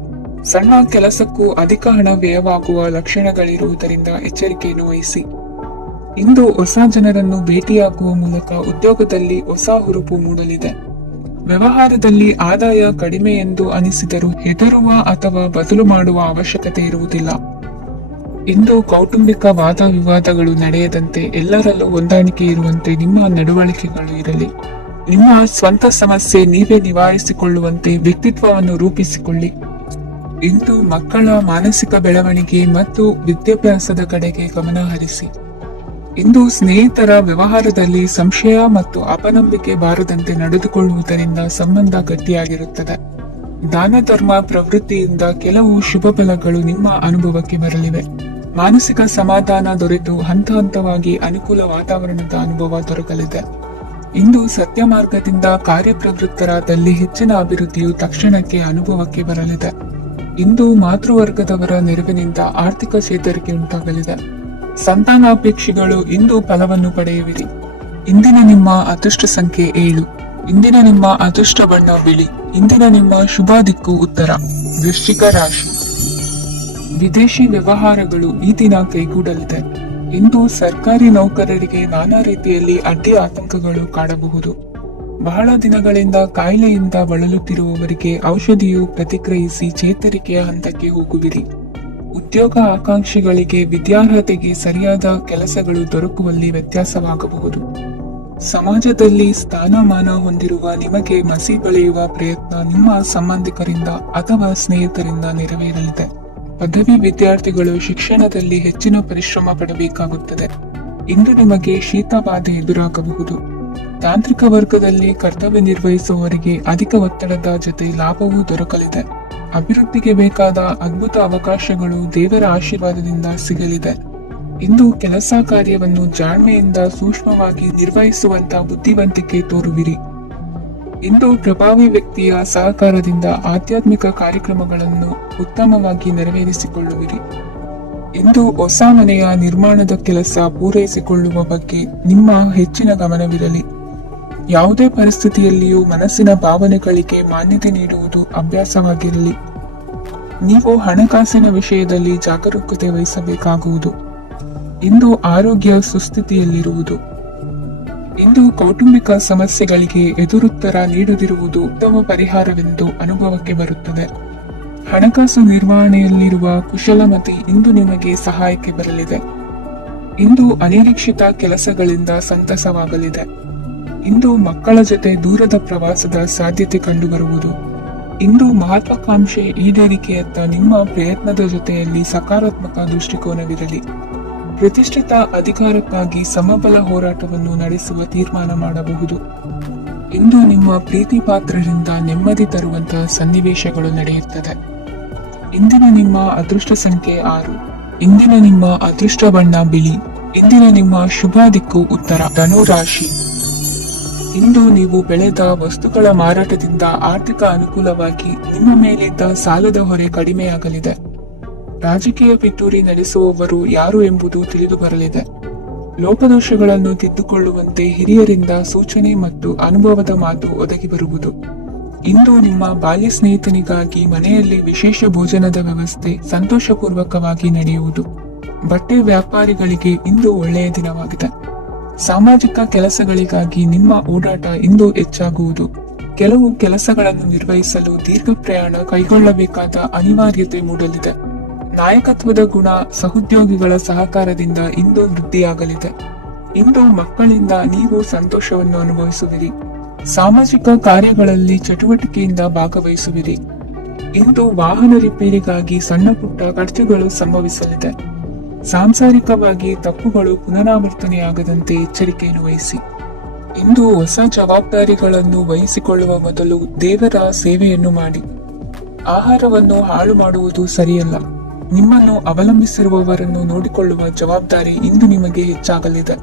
ಸಣ್ಣ ಕೆಲಸಕ್ಕೂ ಅಧಿಕ ಹಣ ವ್ಯಯವಾಗುವ ಲಕ್ಷಣಗಳಿರುವುದರಿಂದ ಎಚ್ಚರಿಕೆಯನ್ನು ವಹಿಸಿ. ಇಂದು ಹೊಸ ಜನರನ್ನು ಭೇಟಿಯಾಗುವ ಮೂಲಕ ಉದ್ಯೋಗದಲ್ಲಿ ಹೊಸ ಹುರುಪು ಮೂಡಲಿದೆ. ವ್ಯವಹಾರದಲ್ಲಿ ಆದಾಯ ಕಡಿಮೆ ಎಂದು ಅನಿಸಿದರೂ ಹೆದರುವ ಅಥವಾ ಬದಲು ಮಾಡುವ ಅವಶ್ಯಕತೆ ಇರುವುದಿಲ್ಲ. ಇಂದು ಕೌಟುಂಬಿಕ ವಾದ ವಿವಾದಗಳು ನಡೆಯದಂತೆ ಎಲ್ಲರಲ್ಲೂ ಹೊಂದಾಣಿಕೆ ಇರುವಂತೆ ನಿಮ್ಮ ನಡವಳಿಕೆಗಳು ಇರಲಿ. ನಿಮ್ಮ ಸ್ವಂತ ಸಮಸ್ಯೆ ನೀವೇ ನಿವಾರಿಸಿಕೊಳ್ಳುವಂತೆ ವ್ಯಕ್ತಿತ್ವವನ್ನು ರೂಪಿಸಿಕೊಳ್ಳಿ. ಇಂದು ಮಕ್ಕಳ ಮಾನಸಿಕ ಬೆಳವಣಿಗೆ ಮತ್ತು ವಿದ್ಯಾಭ್ಯಾಸದ ಕಡೆಗೆ ಗಮನ ಹರಿಸಿ. ಇಂದು ಸ್ನೇಹಿತರ ವ್ಯವಹಾರದಲ್ಲಿ ಸಂಶಯ ಮತ್ತು ಅಪನಂಬಿಕೆ ಬಾರದಂತೆ ನಡೆದುಕೊಳ್ಳುವುದರಿಂದ ಸಂಬಂಧ ಗಟ್ಟಿಯಾಗಿರುತ್ತದೆ. ದಾನ ಧರ್ಮ ಪ್ರವೃತ್ತಿಯಿಂದ ಕೆಲವು ಶುಭ ಫಲಗಳು ನಿಮ್ಮ ಅನುಭವಕ್ಕೆ ಬರಲಿವೆ. ಮಾನಸಿಕ ಸಮಾಧಾನ ದೊರೆತು ಹಂತ ಹಂತವಾಗಿ ಅನುಕೂಲ ವಾತಾವರಣದ ಅನುಭವ ದೊರಕಲಿದೆ. ಇಂದು ಸತ್ಯ ಮಾರ್ಗದಿಂದ ಕಾರ್ಯಪ್ರವೃತ್ತರಾದಲ್ಲಿ ಹೆಚ್ಚಿನ ಅಭಿವೃದ್ಧಿಯು ತಕ್ಷಣಕ್ಕೆ ಅನುಭವಕ್ಕೆ ಬರಲಿದೆ. ಇಂದು ಮಾತೃವರ್ಗದವರ ನೆರವಿನಿಂದ ಆರ್ಥಿಕ ಚೇತರಿಕೆ ಉಂಟಾಗಲಿದೆ. ಸಂತಾನಾಪೇಕ್ಷಿಗಳು ಇಂದು ಫಲವನ್ನು ಪಡೆಯುವಿರಿ. ಇಂದಿನ ನಿಮ್ಮ ಅದೃಷ್ಟ ಸಂಖ್ಯೆ 7. ಇಂದಿನ ನಿಮ್ಮ ಅದೃಷ್ಟ ಬಣ್ಣ ಬಿಳಿ. ಇಂದಿನ ನಿಮ್ಮ ಶುಭ ದಿಕ್ಕು ಉತ್ತರ. ವೃಶ್ಚಿಕ ರಾಶಿ. ವಿದೇಶಿ ವ್ಯವಹಾರಗಳು ಈ ದಿನ ಕೈಗೂಡಲಿದೆ. ಇಂದು ಸರ್ಕಾರಿ ನೌಕರರಿಗೆ ನಾನಾ ರೀತಿಯಲ್ಲಿ ಅಡ್ಡಿ ಆತಂಕಗಳು ಕಾಡಬಹುದು. ಬಹಳ ದಿನಗಳಿಂದ ಕಾಯಿಲೆಯಿಂದ ಬಳಲುತ್ತಿರುವವರಿಗೆ ಔಷಧಿಯು ಪ್ರತಿಕ್ರಿಯಿಸಿ ಚೇತರಿಕೆಯ ಹಂತಕ್ಕೆ ಹೋಗುವಿರಿ. ಉದ್ಯೋಗ ಆಕಾಂಕ್ಷಿಗಳಿಗೆ ವಿದ್ಯಾರ್ಹತೆಗೆ ಸರಿಯಾದ ಕೆಲಸಗಳು ದೊರಕುವಲ್ಲಿ ವ್ಯತ್ಯಾಸವಾಗಬಹುದು. ಸಮಾಜದಲ್ಲಿ ಸ್ಥಾನಮಾನ ಹೊಂದಿರುವ ನಿಮಗೆ ಮಸಿ ಬಳಿಯುವ ಪ್ರಯತ್ನ ನಿಮ್ಮ ಸಂಬಂಧಿಕರಿಂದ ಅಥವಾ ಸ್ನೇಹಿತರಿಂದ ನೆರವೇರಲಿದೆ. ಪದವಿ ವಿದ್ಯಾರ್ಥಿಗಳು ಶಿಕ್ಷಣದಲ್ಲಿ ಹೆಚ್ಚಿನ ಪರಿಶ್ರಮ ಪಡಬೇಕಾಗುತ್ತದೆ. ಇಂದು ನಿಮಗೆ ಶೀತ ಬಾಧೆ ಎದುರಾಗಬಹುದು. ತಾಂತ್ರಿಕ ವರ್ಗದಲ್ಲಿ ಕರ್ತವ್ಯ ನಿರ್ವಹಿಸುವವರಿಗೆ ಅಧಿಕ ಒತ್ತಡದ ಜೊತೆ ಲಾಭವೂ ದೊರಕಲಿದೆ. ಅಭಿವೃದ್ಧಿಗೆ ಬೇಕಾದ ಅದ್ಭುತ ಅವಕಾಶಗಳು ದೇವರ ಆಶೀರ್ವಾದದಿಂದ ಸಿಗಲಿದೆ. ಇಂದು ಕೆಲಸ ಕಾರ್ಯವನ್ನು ಜಾಣ್ಮೆಯಿಂದ ಸೂಕ್ಷ್ಮವಾಗಿ ನಿರ್ವಹಿಸುವಂತ ಬುದ್ಧಿವಂತಿಕೆ ತೋರುವಿರಿ. ಇಂದು ಪ್ರಭಾವಿ ವ್ಯಕ್ತಿಯ ಸಹಕಾರದಿಂದ ಆಧ್ಯಾತ್ಮಿಕ ಕಾರ್ಯಕ್ರಮಗಳನ್ನು ಉತ್ತಮವಾಗಿ ನೆರವೇರಿಸಿಕೊಳ್ಳುವಿರಿ. ಇಂದು ಹೊಸ ಮನೆಯ ನಿರ್ಮಾಣದ ಕೆಲಸ ಪೂರೈಸಿಕೊಳ್ಳುವ ಬಗ್ಗೆ ನಿಮ್ಮ ಹೆಚ್ಚಿನ ಗಮನವಿರಲಿ. ಯಾವುದೇ ಪರಿಸ್ಥಿತಿಯಲ್ಲಿಯೂ ಮನಸ್ಸಿನ ಭಾವನೆಗಳಿಗೆ ಮಾನ್ಯತೆ ನೀಡುವುದು ಅಭ್ಯಾಸವಾಗಿರಲಿ. ನೀವು ಹಣಕಾಸಿನ ವಿಷಯದಲ್ಲಿ ಜಾಗರೂಕತೆ ವಹಿಸಬೇಕಾಗುವುದು. ಇಂದು ಆರೋಗ್ಯ ಸುಸ್ಥಿತಿಯಲ್ಲಿರುವುದು. ಇಂದು ಕೌಟುಂಬಿಕ ಸಮಸ್ಯೆಗಳಿಗೆ ಎದುರುತ್ತರ ನೀಡದಿರುವುದು ಉತ್ತಮ ಪರಿಹಾರವೆಂದು ಅನುಭವಕ್ಕೆ ಬರುತ್ತದೆ. ಹಣಕಾಸು ನಿರ್ವಹಣೆಯಲ್ಲಿರುವ ಕುಶಲಮತಿ ಇಂದು ನಿಮಗೆ ಸಹಾಯಕ್ಕೆ ಬರಲಿದೆ. ಇಂದು ಅನಿರೀಕ್ಷಿತ ಕೆಲಸಗಳಿಂದ ಸಂತಸವಾಗಲಿದೆ. ಇಂದು ಮಕ್ಕಳ ಜೊತೆ ದೂರದ ಪ್ರವಾಸದ ಸಾಧ್ಯತೆ ಕಂಡುಬರುವುದು. ಇಂದು ಮಹತ್ವಾಕಾಂಕ್ಷೆ ಈಡೇರಿಕೆಯತ್ತ ನಿಮ್ಮ ಪ್ರಯತ್ನದ ಜೊತೆಯಲ್ಲಿ ಸಕಾರಾತ್ಮಕ ದೃಷ್ಟಿಕೋನವಿರಲಿ. ಪ್ರತಿಷ್ಠಿತ ಅಧಿಕಾರಕ್ಕಾಗಿ ಸಮಬಲ ಹೋರಾಟವನ್ನು ನಡೆಸುವ ತೀರ್ಮಾನ ಮಾಡಬಹುದು. ಇಂದು ನಿಮ್ಮ ಪ್ರೀತಿ ಪಾತ್ರರಿಂದ ನೆಮ್ಮದಿ ತರುವಂತಹ ಸನ್ನಿವೇಶಗಳು ನಡೆಯುತ್ತದೆ. ಇಂದಿನ ನಿಮ್ಮ ಅದೃಷ್ಟ ಸಂಖ್ಯೆ 6. ಇಂದಿನ ನಿಮ್ಮ ಅದೃಷ್ಟ ಬಣ್ಣ ಬಿಳಿ. ಇಂದಿನ ನಿಮ್ಮ ಶುಭ ದಿಕ್ಕು ಉತ್ತರ. ಧನು ರಾಶಿ. ಇಂದು ನೀವು ಬೆಳೆದ ವಸ್ತುಗಳ ಮಾರಾಟದಿಂದ ಆರ್ಥಿಕ ಅನುಕೂಲವಾಗಿ ನಿಮ್ಮ ಮೇಲಿದ್ದ ಸಾಲದ ಹೊರೆ ಕಡಿಮೆಯಾಗಲಿದೆ. ರಾಜಕೀಯ ಪಿತೂರಿ ನಡೆಸುವವರು ಯಾರು ಎಂಬುದು ತಿಳಿದು ಬರಲಿದೆ. ಲೋಪದೋಷಗಳನ್ನು ತಿದ್ದುಕೊಳ್ಳುವಂತೆ ಹಿರಿಯರಿಂದ ಸೂಚನೆ ಮತ್ತು ಅನುಭವದ ಮಾತು ಒದಗಿ ಬರುವುದು. ಇಂದು ನಿಮ್ಮ ಬಾಲ್ಯ ಸ್ನೇಹಿತನಿಗಾಗಿ ಮನೆಯಲ್ಲಿ ವಿಶೇಷ ಭೋಜನದ ವ್ಯವಸ್ಥೆ ಸಂತೋಷಪೂರ್ವಕವಾಗಿ ನಡೆಯುವುದು. ಬಟ್ಟೆ ವ್ಯಾಪಾರಿಗಳಿಗೆ ಇಂದು ಒಳ್ಳೆಯ ದಿನವಾಗಿದೆ. ಸಾಮಾಜಿಕ ಕೆಲಸಗಳಿಗಾಗಿ ನಿಮ್ಮ ಓಡಾಟ ಇಂದು ಹೆಚ್ಚಾಗುವುದು. ಕೆಲವು ಕೆಲಸಗಳನ್ನು ನಿರ್ವಹಿಸಲು ದೀರ್ಘ ಪ್ರಯಾಣ ಕೈಗೊಳ್ಳಬೇಕಾದ ಅನಿವಾರ್ಯತೆ ಮೂಡಲಿದೆ. ನಾಯಕತ್ವದ ಗುಣ ಸಹೋದ್ಯೋಗಿಗಳ ಸಹಕಾರದಿಂದ ಇಂದು ವೃದ್ಧಿಯಾಗಲಿದೆ. ಇಂದು ಮಕ್ಕಳಿಂದ ನೀವು ಸಂತೋಷವನ್ನು ಅನುಭವಿಸುವಿರಿ. ಸಾಮಾಜಿಕ ಕಾರ್ಯಗಳಲ್ಲಿ ಚಟುವಟಿಕೆಯಿಂದ ಭಾಗವಹಿಸುವಿರಿ. ಇಂದು ವಾಹನ ರಿಪೇರಿಗಾಗಿ ಸಣ್ಣ ಪುಟ್ಟ ಖರ್ಚುಗಳು ಸಂಭವಿಸಲಿದೆ. ಸಾಂಸಾರಿಕವಾಗಿ ತಪ್ಪುಗಳು ಪುನರಾವರ್ತನೆಯಾಗದಂತೆ ಎಚ್ಚರಿಕೆಯನ್ನು ವಹಿಸಿ. ಇಂದು ಹೊಸ ಜವಾಬ್ದಾರಿಗಳನ್ನು ವಹಿಸಿಕೊಳ್ಳುವ ಮೊದಲು ದೇವರ ಸೇವೆಯನ್ನು ಮಾಡಿ. ಆಹಾರವನ್ನು ಹಾಳು ಮಾಡುವುದು ಸರಿಯಲ್ಲ. ನಿಮ್ಮನ್ನು ಅವಲಂಬಿಸಿರುವವರನ್ನು ನೋಡಿಕೊಳ್ಳುವ ಜವಾಬ್ದಾರಿ ಇಂದು ನಿಮಗೆ ಹೆಚ್ಚಾಗಲಿದೆ.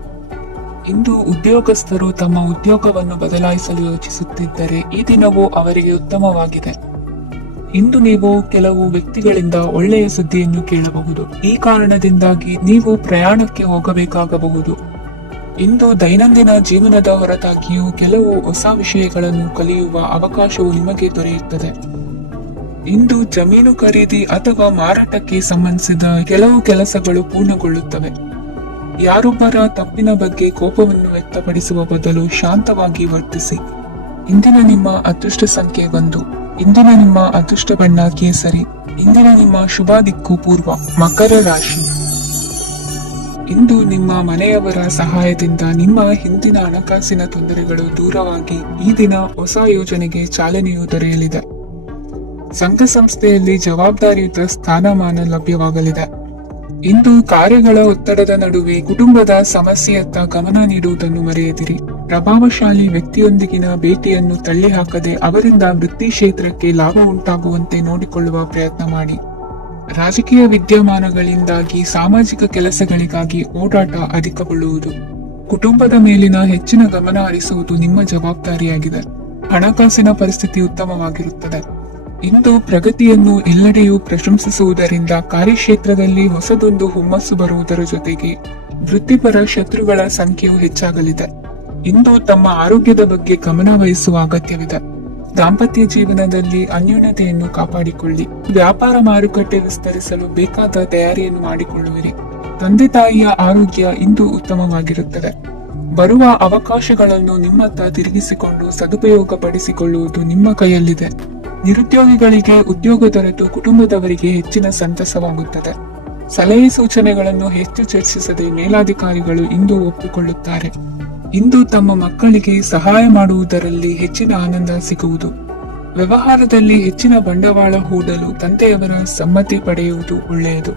ಇಂದು ಉದ್ಯೋಗಸ್ಥರು ತಮ್ಮ ಉದ್ಯೋಗವನ್ನು ಬದಲಾಯಿಸಲು ಯೋಚಿಸುತ್ತಿದ್ದರೆ ಈ ದಿನವೂ ಅವರಿಗೆ ಉತ್ತಮವಾಗಿದೆ. ಇಂದು ನೀವು ಕೆಲವು ವ್ಯಕ್ತಿಗಳಿಂದ ಒಳ್ಳೆಯ ಸುದ್ದಿಯನ್ನು ಕೇಳಬಹುದು. ಈ ಕಾರಣದಿಂದಾಗಿ ನೀವು ಪ್ರಯಾಣಕ್ಕೆ ಹೋಗಬೇಕಾಗಬಹುದು. ಇಂದು ದೈನಂದಿನ ಜೀವನದ ಹೊರತಾಗಿಯೂ ಕೆಲವು ಹೊಸ ವಿಷಯಗಳನ್ನು ಕಲಿಯುವ ಅವಕಾಶವು ನಿಮಗೆ ದೊರೆಯುತ್ತದೆ. ಇಂದು ಜಮೀನು ಖರೀದಿ ಅಥವಾ ಮಾರಾಟಕ್ಕೆ ಸಂಬಂಧಿಸಿದ ಕೆಲವು ಕೆಲಸಗಳು ಪೂರ್ಣಗೊಳ್ಳುತ್ತವೆ. ಯಾರೊಬ್ಬರ ತಪ್ಪಿನ ಬಗ್ಗೆ ಕೋಪವನ್ನು ವ್ಯಕ್ತಪಡಿಸುವ ಬದಲು ಶಾಂತವಾಗಿ ವರ್ತಿಸಿ. ಇಂದಿನ ನಿಮ್ಮ ಅದೃಷ್ಟ ಸಂಖ್ಯೆ 1. ಇಂದಿನ ನಿಮ್ಮ ಅದೃಷ್ಟ ಬಣ್ಣ ಕೇಸರಿ. ಇಂದಿನ ನಿಮ್ಮ ಶುಭ ದಿಕ್ಕು ಪೂರ್ವ. ಮಕರ ರಾಶಿ. ಇಂದು ನಿಮ್ಮ ಮನೆಯವರ ಸಹಾಯದಿಂದ ನಿಮ್ಮ ಹಿಂದಿನ ಹಣಕಾಸಿನ ತೊಂದರೆಗಳು ದೂರವಾಗಿ ಈ ದಿನ ಹೊಸ ಯೋಜನೆಗೆ ಚಾಲನೆಯು ದೊರೆಯಲಿದೆ. ಸಂಘ ಸಂಸ್ಥೆಯಲ್ಲಿ ಜವಾಬ್ದಾರಿಯುತ ಸ್ಥಾನಮಾನ ಲಭ್ಯವಾಗಲಿದೆ. ಇಂದು ಕಾರ್ಯಗಳ ಒತ್ತಡದ ನಡುವೆ ಕುಟುಂಬದ ಸಮಸ್ಯೆಯತ್ತ ಗಮನ ನೀಡುವುದನ್ನು ಮರೆಯದಿರಿ. ಪ್ರಭಾವಶಾಲಿ ವ್ಯಕ್ತಿಯೊಂದಿಗಿನ ಭೇಟಿಯನ್ನು ತಳ್ಳಿಹಾಕದೆ ಅವರಿಂದ ವೃತ್ತಿ ಕ್ಷೇತ್ರಕ್ಕೆ ಲಾಭ ಉಂಟಾಗುವಂತೆ ನೋಡಿಕೊಳ್ಳುವ ಪ್ರಯತ್ನ ಮಾಡಿ. ರಾಜಕೀಯ ವಿದ್ಯಮಾನಗಳಿಂದಾಗಿ ಸಾಮಾಜಿಕ ಕೆಲಸಗಳಿಗಾಗಿ ಓಡಾಟ ಅಧಿಕಗೊಳ್ಳುವುದು. ಕುಟುಂಬದ ಮೇಲಿನ ಹೆಚ್ಚಿನ ಗಮನ ಹರಿಸುವುದು ನಿಮ್ಮ ಜವಾಬ್ದಾರಿಯಾಗಿದೆ. ಹಣಕಾಸಿನ ಪರಿಸ್ಥಿತಿ ಉತ್ತಮವಾಗಿರುತ್ತದೆ. ಇಂದು ಪ್ರಗತಿಯನ್ನು ಎಲ್ಲೆಡೆಯೂ ಪ್ರಶಂಸಿಸುವುದರಿಂದ ಕಾರ್ಯಕ್ಷೇತ್ರದಲ್ಲಿ ಹೊಸದೊಂದು ಹುಮ್ಮಸ್ಸು ಬರುವುದರ ಜೊತೆಗೆ ವೃತ್ತಿಪರ ಶತ್ರುಗಳ ಸಂಖ್ಯೆಯು ಹೆಚ್ಚಾಗಲಿದೆ. ಇಂದು ತಮ್ಮ ಆರೋಗ್ಯದ ಬಗ್ಗೆ ಗಮನ ವಹಿಸುವ ಅಗತ್ಯವಿದೆ. ದಾಂಪತ್ಯ ಜೀವನದಲ್ಲಿ ಅನ್ಯೋನ್ಯತೆಯನ್ನು ಕಾಪಾಡಿಕೊಳ್ಳಿ. ವ್ಯಾಪಾರ ಮಾರುಕಟ್ಟೆ ವಿಸ್ತರಿಸಲು ಬೇಕಾದ ತಯಾರಿಯನ್ನು ಮಾಡಿಕೊಳ್ಳುವಿರಿ. ತಂದೆ ತಾಯಿಯ ಆರೋಗ್ಯ ಇಂದು ಉತ್ತಮವಾಗಿರುತ್ತದೆ. ಬರುವ ಅವಕಾಶಗಳನ್ನು ನಿಮ್ಮತ್ತ ತಿರುಗಿಸಿಕೊಂಡು ಸದುಪಯೋಗಪಡಿಸಿಕೊಳ್ಳುವುದು ನಿಮ್ಮ ಕೈಯಲ್ಲಿದೆ. ನಿರುದ್ಯೋಗಿಗಳಿಗೆ ಉದ್ಯೋಗ ದೊರೆತು ಕುಟುಂಬದವರಿಗೆ ಹೆಚ್ಚಿನ ಸಂತಸವಾಗುತ್ತದೆ. ಸಲಹೆ ಸೂಚನೆಗಳನ್ನು ಹೆಚ್ಚು ಚರ್ಚಿಸದೆ ಮೇಲಾಧಿಕಾರಿಗಳು ಇಂದು ಒಪ್ಪಿಕೊಳ್ಳುತ್ತಾರೆ. ಇಂದು ತಮ್ಮ ಮಕ್ಕಳಿಗೆ ಸಹಾಯ ಮಾಡುವುದರಲ್ಲಿ ಹೆಚ್ಚಿನ ಆನಂದ ಸಿಗುವುದು. ವ್ಯವಹಾರದಲ್ಲಿ ಹೆಚ್ಚಿನ ಬಂಡವಾಳ ಹೂಡಲು ತಂದೆಯವರ ಸಮ್ಮತಿ ಪಡೆಯುವುದು ಒಳ್ಳೆಯದು.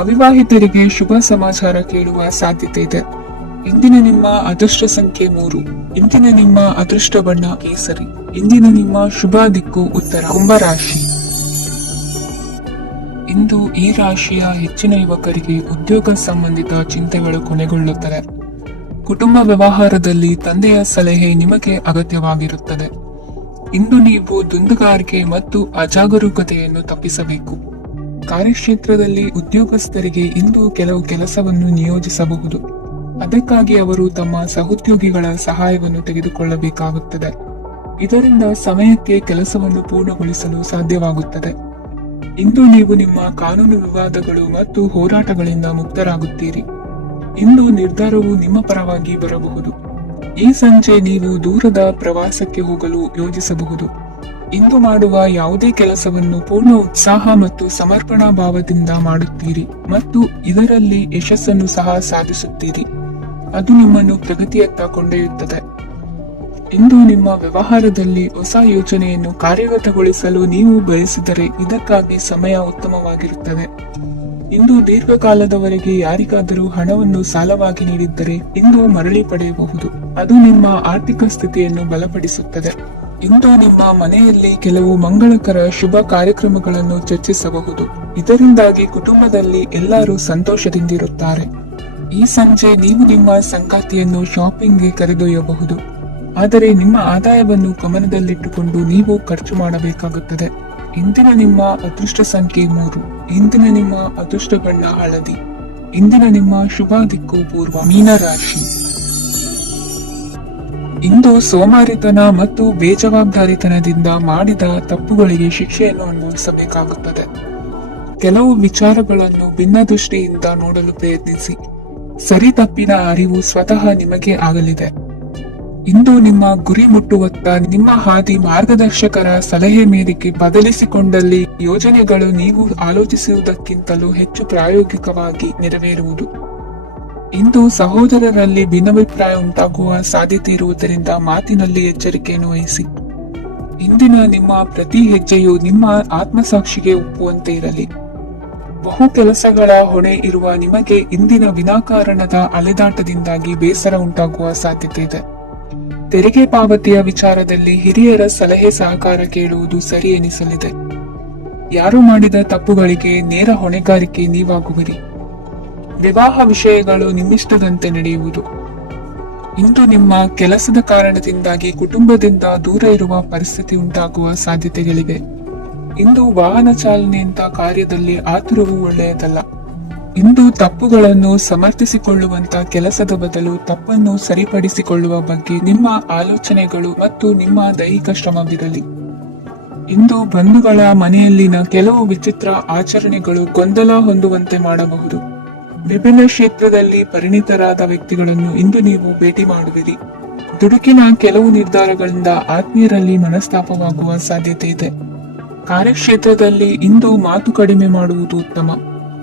ಅವಿವಾಹಿತರಿಗೆ ಶುಭ ಸಮಾಚಾರ ಕೇಳುವ ಸಾಧ್ಯತೆ ಇದೆ. ಇಂದಿನ ನಿಮ್ಮ ಅದೃಷ್ಟ ಸಂಖ್ಯೆ 3. ಇಂದಿನ ನಿಮ್ಮ ಅದೃಷ್ಟ ಬಣ್ಣ ಕೇಸರಿ. ಇಂದಿನ ನಿಮ್ಮ ಶುಭ ದಿಕ್ಕು ಉತ್ತರ. ಕುಂಭರಾಶಿ. ಇಂದು ಈ ರಾಶಿಯ ಹೆಚ್ಚಿನ ಯುವಕರಿಗೆ ಉದ್ಯೋಗ ಸಂಬಂಧಿತ ಚಿಂತೆಗಳು ಕೊನೆಗೊಳ್ಳುತ್ತದೆ. ಕುಟುಂಬ ವ್ಯವಹಾರದಲ್ಲಿ ತಂದೆಯ ಸಲಹೆ ನಿಮಗೆ ಅಗತ್ಯವಾಗಿರುತ್ತದೆ. ಇಂದು ನೀವು ದುಂದುಗಾರಿಕೆ ಮತ್ತು ಅಜಾಗರೂಕತೆಯನ್ನು ತಪ್ಪಿಸಬೇಕು. ಕಾರ್ಯಕ್ಷೇತ್ರದಲ್ಲಿ ಉದ್ಯೋಗಸ್ಥರಿಗೆ ಇಂದು ಕೆಲವು ಕೆಲಸವನ್ನು ನಿಯೋಜಿಸಬಹುದು. ಅದಕ್ಕಾಗಿ ಅವರು ತಮ್ಮ ಸಹೋದ್ಯೋಗಿಗಳ ಸಹಾಯವನ್ನು ತೆಗೆದುಕೊಳ್ಳಬೇಕಾಗುತ್ತದೆ. ಇದರಿಂದ ಸಮಯಕ್ಕೆ ಕೆಲಸವನ್ನು ಪೂರ್ಣಗೊಳಿಸಲು ಸಾಧ್ಯವಾಗುತ್ತದೆ. ಇಂದು ನೀವು ನಿಮ್ಮ ಕಾನೂನು ವಿವಾದಗಳು ಮತ್ತು ಹೋರಾಟಗಳಿಂದ ಮುಕ್ತರಾಗುತ್ತೀರಿ. ಇಂದು ನಿರ್ಧಾರವು ನಿಮ್ಮ ಪರವಾಗಿ ಬರಬಹುದು. ಈ ಸಂಜೆ ನೀವು ದೂರದ ಪ್ರವಾಸಕ್ಕೆ ಹೋಗಲು ಯೋಜಿಸಬಹುದು. ಇಂದು ಮಾಡುವ ಯಾವುದೇ ಕೆಲಸವನ್ನು ಪೂರ್ಣ ಉತ್ಸಾಹ ಮತ್ತು ಸಮರ್ಪಣಾ ಭಾವದಿಂದ ಮಾಡುತ್ತೀರಿ ಮತ್ತು ಇದರಲ್ಲಿ ಯಶಸ್ಸನ್ನು ಸಹ ಸಾಧಿಸುತ್ತೀರಿ. ಅದು ನಿಮ್ಮನ್ನು ಪ್ರಗತಿಯತ್ತ ಕೊಂಡೊಯ್ಯುತ್ತದೆ. ಇಂದು ನಿಮ್ಮ ವ್ಯವಹಾರದಲ್ಲಿ ಹೊಸ ಯೋಜನೆಯನ್ನು ಕಾರ್ಯಗತಗೊಳಿಸಲು ನೀವು ಬಯಸಿದರೆ ಇದಕ್ಕಾಗಿ ಸಮಯ ಉತ್ತಮವಾಗಿರುತ್ತದೆ. ಇಂದು ದೀರ್ಘಕಾಲದವರೆಗೆ ಯಾರಿಗಾದರೂ ಹಣವನ್ನು ಸಾಲವಾಗಿ ನೀಡಿದ್ದರೆ ಇಂದು ಮರಳಿ ಪಡೆಯಬಹುದು. ಅದು ನಿಮ್ಮ ಆರ್ಥಿಕ ಸ್ಥಿತಿಯನ್ನು ಬಲಪಡಿಸುತ್ತದೆ. ಇಂದು ನಿಮ್ಮ ಮನೆಯಲ್ಲಿ ಕೆಲವು ಮಂಗಳಕರ ಶುಭ ಕಾರ್ಯಕ್ರಮಗಳನ್ನು ಚರ್ಚಿಸಬಹುದು. ಇದರಿಂದಾಗಿ ಕುಟುಂಬದಲ್ಲಿ ಎಲ್ಲರೂ ಸಂತೋಷದಿಂದಿರುತ್ತಾರೆ. ಈ ಸಂಜೆ ನೀವು ನಿಮ್ಮ ಸಂಗಾತಿಯನ್ನು ಶಾಪಿಂಗ್ಗೆ ಕರೆದೊಯ್ಯಬಹುದು. ಆದರೆ ನಿಮ್ಮ ಆದಾಯವನ್ನು ಗಮನದಲ್ಲಿಟ್ಟುಕೊಂಡು ನೀವು ಖರ್ಚು ಮಾಡಬೇಕಾಗುತ್ತದೆ. ಇಂದಿನ ನಿಮ್ಮ ಅದೃಷ್ಟ ಸಂಖ್ಯೆ 3. ಇಂದಿನ ನಿಮ್ಮ ಅದೃಷ್ಟ ಬಣ್ಣ ಹಳದಿ. ಇಂದಿನ ನಿಮ್ಮ ಶುಭ ದಿಕ್ಕು ಪೂರ್ವ. ಮೀನರಾಶಿ. ಇಂದು ಸೋಮಾರಿತನ ಮತ್ತು ಬೇಜವಾಬ್ದಾರಿತನದಿಂದ ಮಾಡಿದ ತಪ್ಪುಗಳಿಗೆ ಶಿಕ್ಷೆಯನ್ನು ಅನುಭವಿಸಬೇಕಾಗುತ್ತದೆ. ಕೆಲವು ವಿಚಾರಗಳನ್ನು ಭಿನ್ನ ದೃಷ್ಟಿಯಿಂದ ನೋಡಲು ಪ್ರಯತ್ನಿಸಿ. ಸರಿ ತಪ್ಪಿನ ಅರಿವು ಸ್ವತಃ ನಿಮಗೆ ಆಗಲಿದೆ. ಇಂದು ನಿಮ್ಮ ಗುರಿ ಮುಟ್ಟುವತ್ತ ನಿಮ್ಮ ಹಾದಿ ಮಾರ್ಗದರ್ಶಕರ ಸಲಹೆ ಮೇರೆಗೆ ಬದಲಿಸಿಕೊಂಡಲ್ಲಿ ಯೋಜನೆಗಳು ನೀವು ಆಲೋಚಿಸುವುದಕ್ಕಿಂತಲೂ ಹೆಚ್ಚು ಪ್ರಾಯೋಗಿಕವಾಗಿ ನೆರವೇರುವುದು. ಇಂದು ಸಹೋದರರಲ್ಲಿ ಭಿನ್ನಾಭಿಪ್ರಾಯ ಉಂಟಾಗುವ ಸಾಧ್ಯತೆ ಇರುವುದರಿಂದ ಮಾತಿನಲ್ಲಿ ಎಚ್ಚರಿಕೆಯನ್ನು ವಹಿಸಿ. ಇಂದಿನ ನಿಮ್ಮ ಪ್ರತಿ ಹೆಜ್ಜೆಯು ನಿಮ್ಮ ಆತ್ಮಸಾಕ್ಷಿಗೆ ಒಪ್ಪುವಂತೆ ಇರಲಿ. ಬಹು ಕೆಲಸಗಳ ಹೊಣೆ ಇರುವ ನಿಮಗೆ ಇಂದಿನ ವಿನಾಕಾರಣದ ಅಲೆದಾಟದಿಂದಾಗಿ ಬೇಸರ ಉಂಟಾಗುವ ಸಾಧ್ಯತೆ ಇದೆ. ತೆರಿಗೆ ಪಾವತಿಯ ವಿಚಾರದಲ್ಲಿ ಹಿರಿಯರ ಸಲಹೆ ಸಹಕಾರ ಕೇಳುವುದು ಸರಿ ಎನಿಸಲಿದೆ. ಯಾರು ಮಾಡಿದ ತಪ್ಪುಗಳಿಗೆ ನೇರ ಹೊಣೆಗಾರಿಕೆ ನೀವಾಗುವಿರಿ. ವಿವಾಹ ವಿಷಯಗಳು ನಿಮ್ಮಿಷ್ಟದಂತೆ ನಡೆಯುವುದು. ಇಂದು ನಿಮ್ಮ ಕೆಲಸದ ಕಾರಣದಿಂದಾಗಿ ಕುಟುಂಬದಿಂದ ದೂರ ಇರುವ ಪರಿಸ್ಥಿತಿ ಉಂಟಾಗುವ ಸಾಧ್ಯತೆಗಳಿವೆ. ಇಂದು ವಾಹನ ಚಾಲನೆಯಂತ ಕಾರ್ಯದಲ್ಲಿ ಆತುರವು ಒಳ್ಳೆಯದಲ್ಲ. ಇಂದು ತಪ್ಪುಗಳನ್ನು ಸಮರ್ಥಿಸಿಕೊಳ್ಳುವಂತ ಕೆಲಸದ ಬದಲು ತಪ್ಪನ್ನು ಸರಿಪಡಿಸಿಕೊಳ್ಳುವ ಬಗ್ಗೆ ನಿಮ್ಮ ಆಲೋಚನೆಗಳು ಮತ್ತು ನಿಮ್ಮ ದೈಹಿಕ ಶ್ರಮವಿರಲಿ. ಇಂದು ಬಂಧುಗಳ ಮನೆಯಲ್ಲಿನ ಕೆಲವು ವಿಚಿತ್ರ ಆಚರಣೆಗಳು ಗೊಂದಲ ಹೊಂದುವಂತೆ ಮಾಡಬಹುದು. ವಿಭಿನ್ನ ಕ್ಷೇತ್ರದಲ್ಲಿ ಪರಿಣಿತರಾದ ವ್ಯಕ್ತಿಗಳನ್ನು ಇಂದು ನೀವು ಭೇಟಿ ಮಾಡುವಿರಿ. ದುಡುಕಿನ ಕೆಲವು ನಿರ್ಧಾರಗಳಿಂದ ಆತ್ಮೀಯರಲ್ಲಿ ಮನಸ್ತಾಪವಾಗುವ ಸಾಧ್ಯತೆ ಇದೆ. ಕಾರ್ಯಕ್ಷೇತ್ರದಲ್ಲಿ ಇಂದು ಮಾತು ಕಡಿಮೆ ಮಾಡುವುದು ಉತ್ತಮ.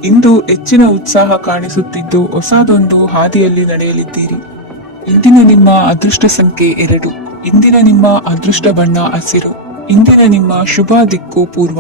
ಇಂದು ಹೆಚ್ಚಿನ ಉತ್ಸಾಹ ಕಾಣಿಸುತ್ತಿದ್ದು ಹೊಸದೊಂದು ಹಾದಿಯಲ್ಲಿ ನಡೆಯಲಿದ್ದೀರಿ. ಇಂದಿನ ನಿಮ್ಮ ಅದೃಷ್ಟ ಸಂಖ್ಯೆ 2. ಇಂದಿನ ನಿಮ್ಮ ಅದೃಷ್ಟ ಬಣ್ಣ ಹಸಿರು. ಇಂದಿನ ನಿಮ್ಮ ಶುಭ ದಿಕ್ಕು ಪೂರ್ವ.